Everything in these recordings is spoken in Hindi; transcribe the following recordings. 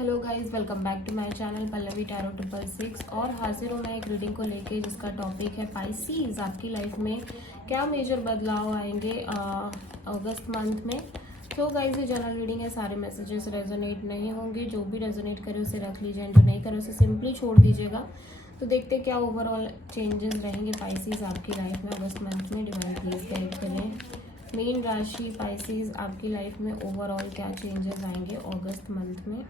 Hello guys, welcome back to my channel Pallavi tarot 666। और हाजिर हूँ मैं एक रीडिंग को लेके जिसका टॉपिक है पाइसीज। आपकी लाइफ में क्या मेजर बदलाव आएंगे अगस्त मंथ में। तो गाइस ये जनरल रीडिंग है, सारे मैसेजेस रेजोनेट नहीं होंगे। जो भी रेजोनेट करे उसे रख लीजिए, जो नहीं करे उसे सिंपली छोड़ दीजिएगा। तो देखते क्या ओवरऑल चेंजेस रहेंगे पाइसीज आपकी लाइफ में अगस्त मंथ में। डिवाइन प्लीज गाइड करें। मीन राशि पाइसीज, आपकी लाइफ में ओवरऑल क्या चेंजेस आएंगे अगस्त मंथ में।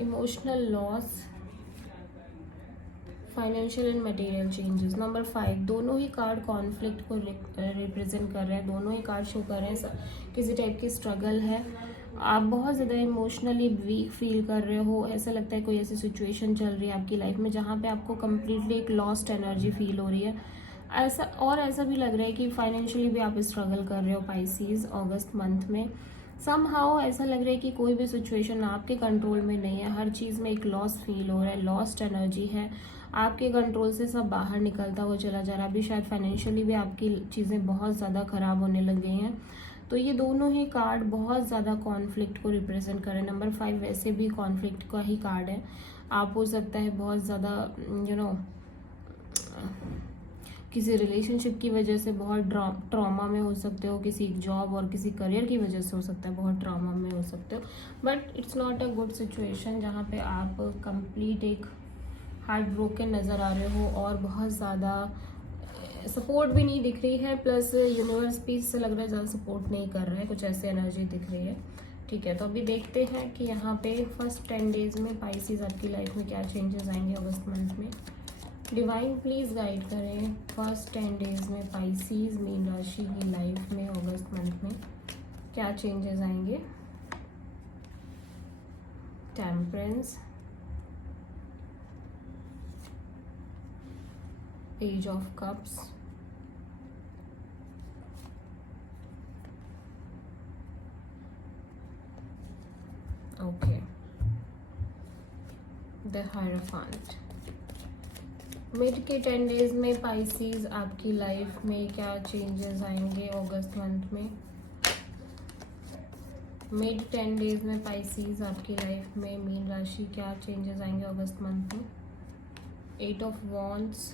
Emotional loss, financial and material changes. Number 5, दोनों ही कार्ड कॉन्फ्लिक्ट को रिप्रेजेंट कर रहे हैं। दोनों ही कार्ड शो कर रहे हैं किसी टाइप की स्ट्रगल है। आप बहुत ज़्यादा इमोशनली वीक फील कर रहे हो। ऐसा लगता है कोई ऐसी सिचुएशन चल रही है आपकी लाइफ में जहाँ पे आपको कम्प्लीटली एक लॉस्ट एनर्जी फील हो रही है। ऐसा भी लग रहा है कि फाइनेंशियली भी आप स्ट्रगल कर रहे हो पाइसीज अगस्त मंथ में। समहाउ ऐसा लग रहा है कि कोई भी सिचुएशन आपके कंट्रोल में नहीं है। हर चीज़ में एक लॉस फील हो रहा है, लॉस्ट एनर्जी है। आपके कंट्रोल से सब बाहर निकलता हुआ चला जा रहा है। अभी शायद फाइनेंशियली भी आपकी चीज़ें बहुत ज़्यादा ख़राब होने लग गई हैं। तो ये दोनों ही कार्ड बहुत ज़्यादा कॉन्फ्लिक्ट को रिप्रेजेंट कर रहे हैं। नंबर 5 वैसे भी कॉन्फ्लिक्ट का ही कार्ड है। आप हो सकता है बहुत ज़्यादा किसी रिलेशनशिप की वजह से बहुत ट्रॉमा में हो सकते हो। किसी जॉब और किसी करियर की वजह से हो सकता है बहुत ट्रॉमा में हो सकते हो। But it's not a good situation जहाँ पे आप कंप्लीट एक हार्ट ब्रोकन नज़र आ रहे हो और बहुत ज़्यादा सपोर्ट भी नहीं दिख रही है। प्लस यूनिवर्स भी से लग रहा है ज़्यादा सपोर्ट नहीं कर रहा है, कुछ ऐसी एनर्जी दिख रही है। ठीक है, तो अभी देखते हैं कि यहाँ पे फर्स्ट 10 डेज में पाइसीज आपकी लाइफ में क्या चेंजेस आएंगे अगस्त मंथ में। डिवाइन प्लीज गाइड करें फर्स्ट 10 डेज में पाइसीज मीन राशि की लाइफ में अगस्त मंथ में क्या चेंजेस आएंगे। Temperance, page of cups, okay, the hierophant. Mid के 10 डेज में पाइसीज आपकी लाइफ में क्या चेंजेस आएंगे अगस्त मंथ में। मिड 10 डेज में पाइसीज आपकी लाइफ में मीन राशि क्या चेंजेस आएंगे अगस्त मंथ में। 8 of wands,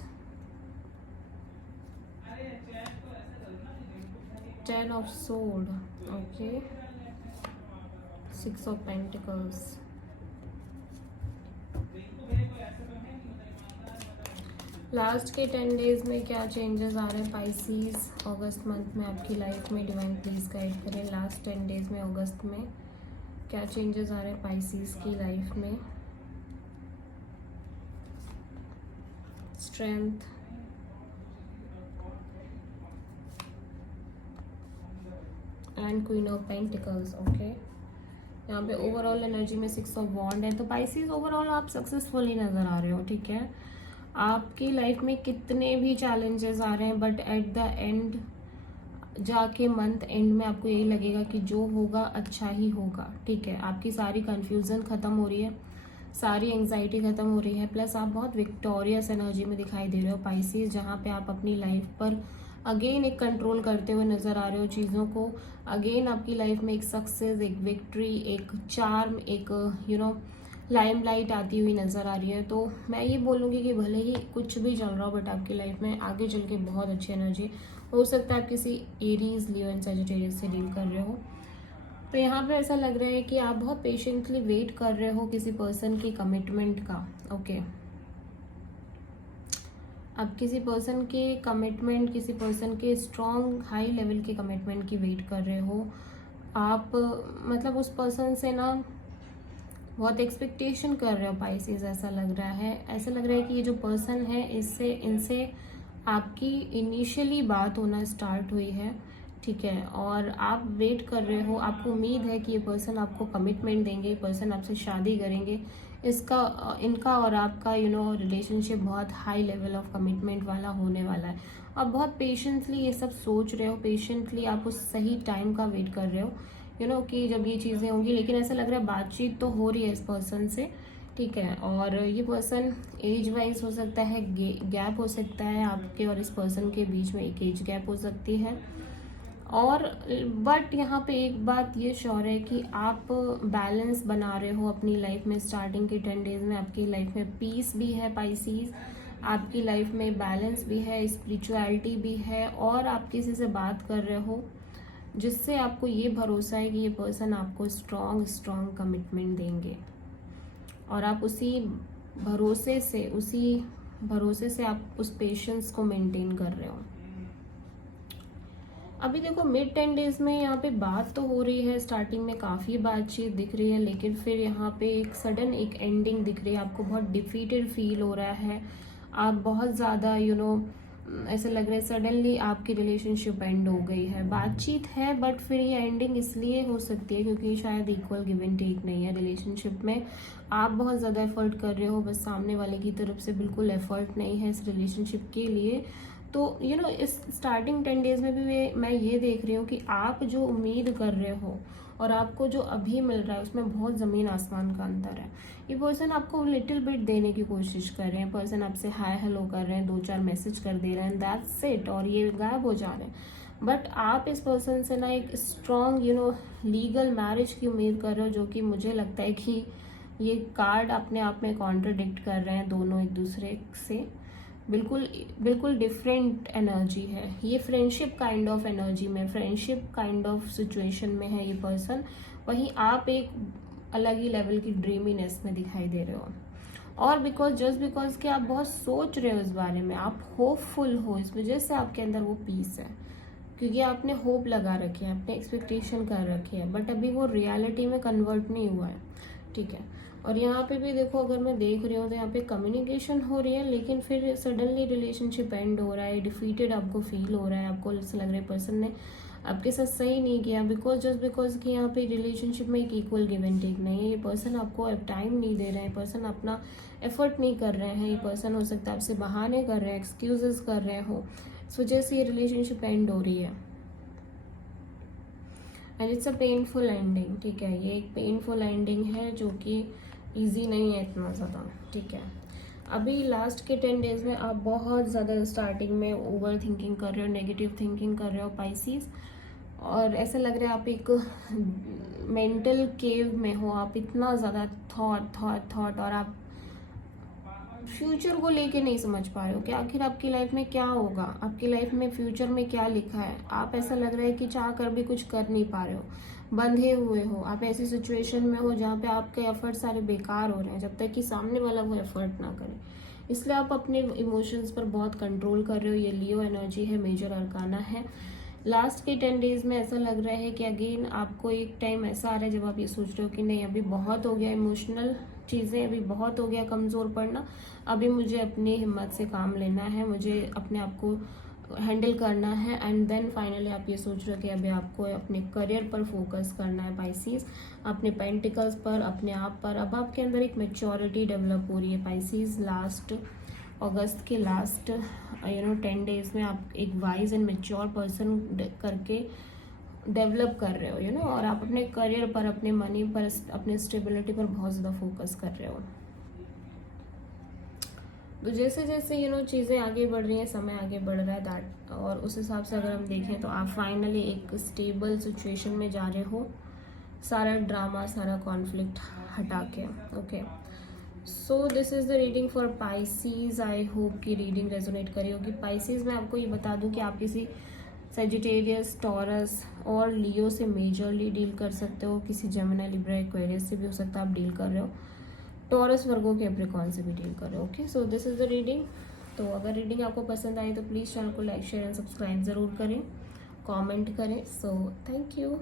10 of sword, okay, 6 of pentacles. Last के 10 डेज में क्या चेंजेस आ रहे हैं पाइसीज अगस्त मंथ में आपकी लाइफ में। डिवाइन प्लीज गाइड करें लास्ट 10 डेज में अगस्त में क्या चेंजेस आ रहे हैं पाइसीज की लाइफ में। Strength, and queen of pentacles, okay. यहाँ पे ओवरऑल एनर्जी में 6 ऑफ वॉन्ड है। तो पाइसीज ओवरऑल आप सक्सेसफुली नजर आ रहे हो। ठीक है, आपकी लाइफ में कितने भी चैलेंजेस आ रहे हैं बट एट द एंड जाके मंथ एंड में आपको यही लगेगा कि जो होगा अच्छा ही होगा। ठीक है, आपकी सारी कंफ्यूजन खत्म हो रही है, सारी एंजाइटी खत्म हो रही है। प्लस आप बहुत विक्टोरियस एनर्जी में दिखाई दे रहे हो पाइसीज, जहाँ पे आप अपनी लाइफ पर अगेन एक कंट्रोल करते हुए नजर आ रहे हो चीज़ों को। अगेन आपकी लाइफ में एक सक्सेस, एक विक्ट्री, एक चार्म, एक लाइमलाइट आती हुई नज़र आ रही है। तो मैं ये बोलूँगी कि भले ही कुछ भी चल रहा हो बट आपकी लाइफ में आगे चल के बहुत अच्छी एनर्जी हो सकता है। आप किसी एरीज, लियो एंड सजिटेरियस से डील कर रहे हो। तो यहाँ पे ऐसा लग रहा है कि आप बहुत पेशेंटली वेट कर रहे हो किसी पर्सन की कमिटमेंट का। ओके, आप किसी पर्सन के कमिटमेंट, किसी पर्सन के स्ट्रॉन्ग हाई लेवल के कमिटमेंट की वेट कर रहे हो आप। मतलब उस पर्सन से ना बहुत एक्सपेक्टेशन कर रहे हो पाइसीज। ऐसा लग रहा है, ऐसा लग रहा है कि ये जो पर्सन है इनसे आपकी इनिशियली बात होना स्टार्ट हुई है। ठीक है, और आप वेट कर रहे हो, आपको उम्मीद है कि ये पर्सन आपको कमिटमेंट देंगे, ये पर्सन आपसे शादी करेंगे। इनका और आपका रिलेशनशिप बहुत हाई लेवल ऑफ कमिटमेंट वाला होने वाला है। आप बहुत पेशेंटली ये सब सोच रहे हो, पेशेंटली आप उस सही टाइम का वेट कर रहे हो कि जब ये चीज़ें होंगी। लेकिन ऐसा लग रहा है बातचीत तो हो रही है इस पर्सन से। ठीक है, और ये पर्सन एज वाइज हो सकता है, गैप हो सकता है आपके और इस पर्सन के बीच में, एक एज गैप हो सकती है। और बट यहाँ पे एक बात ये श्योर है कि आप बैलेंस बना रहे हो अपनी लाइफ में। स्टार्टिंग के 10 डेज में आपकी लाइफ में पीस भी है पाइसीज, आपकी लाइफ में बैलेंस भी है, स्पिरिचुअलिटी भी है, और आप किसी से बात कर रहे हो जिससे आपको ये भरोसा है कि ये पर्सन आपको स्ट्रॉन्ग कमिटमेंट देंगे, और आप उसी भरोसे से आप उस पेशेंस को मेंटेन कर रहे हो। अभी देखो मिड 10 डेज में यहाँ पे बात तो हो रही है, स्टार्टिंग में काफ़ी बातचीत दिख रही है, लेकिन फिर यहाँ पे एक सडन एक एंडिंग दिख रही है। आपको बहुत डिफीटेड फील हो रहा है, आप बहुत ज़्यादा ऐसा लग रहा है सडनली आपकी रिलेशनशिप एंड हो गई है। बातचीत है बट फिर ये एंडिंग इसलिए हो सकती है क्योंकि शायद इक्वल गिव एंड टेक नहीं है रिलेशनशिप में। आप बहुत ज़्यादा एफर्ट कर रहे हो, बस सामने वाले की तरफ से बिल्कुल एफर्ट नहीं है इस रिलेशनशिप के लिए। तो इस स्टार्टिंग 10 डेज में भी मैं ये देख रही हूँ कि आप जो उम्मीद कर रहे हो और आपको जो अभी मिल रहा है उसमें बहुत ज़मीन आसमान का अंतर है। ये पर्सन आपको लिटिल बिट देने की कोशिश कर रहे हैं, पर्सन आपसे हाय हेलो कर रहे हैं, 2-4 मैसेज कर दे रहे हैं, दैट्स इट, और ये गायब हो जा रहे हैं। बट आप इस पर्सन से ना एक स्ट्रॉन्ग लीगल मैरिज की उम्मीद कर रहे हो, जो कि मुझे लगता है कि ये कार्ड अपने आप में कॉन्ट्रडिक्ट कर रहे हैं दोनों एक दूसरे से। बिल्कुल डिफरेंट एनर्जी है ये, फ्रेंडशिप काइंड ऑफ एनर्जी में, फ्रेंडशिप काइंड ऑफ सिचुएशन में है ये पर्सन। वहीं आप एक अलग ही लेवल की ड्रीमीनेस में दिखाई दे रहे हो, और जस्ट बिकॉज कि आप बहुत सोच रहे हो इस बारे में, आप होपफुल हो, इस वजह से आपके अंदर वो पीस है, क्योंकि आपने होप लगा रखी है, आपने एक्सपेक्टेशन कर रखी है, बट अभी वो रियलिटी में कन्वर्ट नहीं हुआ है। ठीक है, और यहाँ पे भी देखो, अगर मैं देख रही हूँ तो यहाँ पे कम्युनिकेशन हो रही है, लेकिन फिर सडनली रिलेशनशिप एंड हो रहा है, डिफीटेड आपको फील हो रहा है, आपको ऐसा लग रहा है पर्सन ने आपके साथ सही नहीं किया, जस्ट बिकॉज कि यहाँ पे रिलेशनशिप में एक इक्वल गिव एंड टेक नहीं है। ये पर्सन आपको टाइम नहीं दे रहे हैं, पर्सन अपना एफर्ट नहीं कर रहे हैं, ये पर्सन हो सकता है आपसे बहाने कर रहे हैं, एक्सक्यूजेस कर रहे हो, इस वजह से ये रिलेशनशिप एंड हो रही है, and it's a painful ending. ठीक है, ये एक पेनफुल एंडिंग है जो कि ईजी नहीं है इतना ज़्यादा। ठीक है, अभी लास्ट के 10 डेज में आप बहुत ज़्यादा स्टार्टिंग में ओवर थिंकिंग कर रहे हो, नेगेटिव थिंकिंग कर रहे हो पाइसीज, और ऐसा लग रहा है आप एक मेंटल केव में हो, आप इतना ज़्यादा थॉट, और आप फ्यूचर को लेके नहीं समझ पा रहे हो कि आखिर आपकी लाइफ में क्या होगा, आपकी लाइफ में फ्यूचर में क्या लिखा है। आप ऐसा लग रहा है कि चाह कर भी कुछ कर नहीं पा रहे हो, बंधे हुए हो, आप ऐसी सिचुएशन में हो जहाँ पे आपके एफर्ट सारे बेकार हो रहे हैं जब तक कि सामने वाला वो एफर्ट ना करे। इसलिए आप अपने इमोशंस पर बहुत कंट्रोल कर रहे हो। ये लियो एनर्जी है, मेजर अरकाना है। लास्ट के 10 डेज में ऐसा लग रहा है कि अगेन आपको एक टाइम ऐसा आ रहा है जब आप ये सोच रहे हो कि नहीं, अभी बहुत हो गया इमोशनल चीज़ें, अभी बहुत हो गया कमज़ोर पड़ना, अभी मुझे अपनी हिम्मत से काम लेना है, मुझे अपने आप को हैंडल करना है। एंड देन फाइनली आप ये सोच रहे हो कि अभी आपको अपने करियर पर फोकस करना है पाइसीज, अपने पेंटिकल्स पर, अपने आप पर। अब आपके अंदर एक मैच्योरिटी डेवलप हो रही है पाइसीज। लास्ट अगस्त के लास्ट 10 डेज में आप एक वाइज एंड मैच्योर पर्सन करके डेवलप कर रहे हो और आप अपने करियर पर, अपने मनी पर, अपने स्टेबिलिटी पर बहुत ज़्यादा फोकस कर रहे हो। तो जैसे जैसे चीज़ें आगे बढ़ रही हैं, समय आगे बढ़ रहा है दैट, और उस हिसाब से अगर हम देखें तो आप फाइनली एक स्टेबल सिचुएशन में जा रहे हो, सारा ड्रामा, सारा कॉन्फ्लिक्ट हटा के। Okay, so this is the reading for Pisces. I hope कि रीडिंग रेजोनेट करी होगी। पाइसीज में आपको ये बता दूं कि आप किसी सेजिटेरियस, टॉरस और लियो से मेजरली डील कर सकते हो, किसी जेमिनी, लिब्रा, एक्वेरियस से भी हो सकता है आप डील कर रहे हो, टॉरस, वर्गो, कैप्रिकॉर्न से भी डील कर रहे हो। Okay, so this is the reading. तो अगर रीडिंग आपको पसंद आई तो प्लीज़ चैनल को लाइक, शेयर एंड सब्सक्राइब ज़रूर करें, कमेंट करें। So thank you.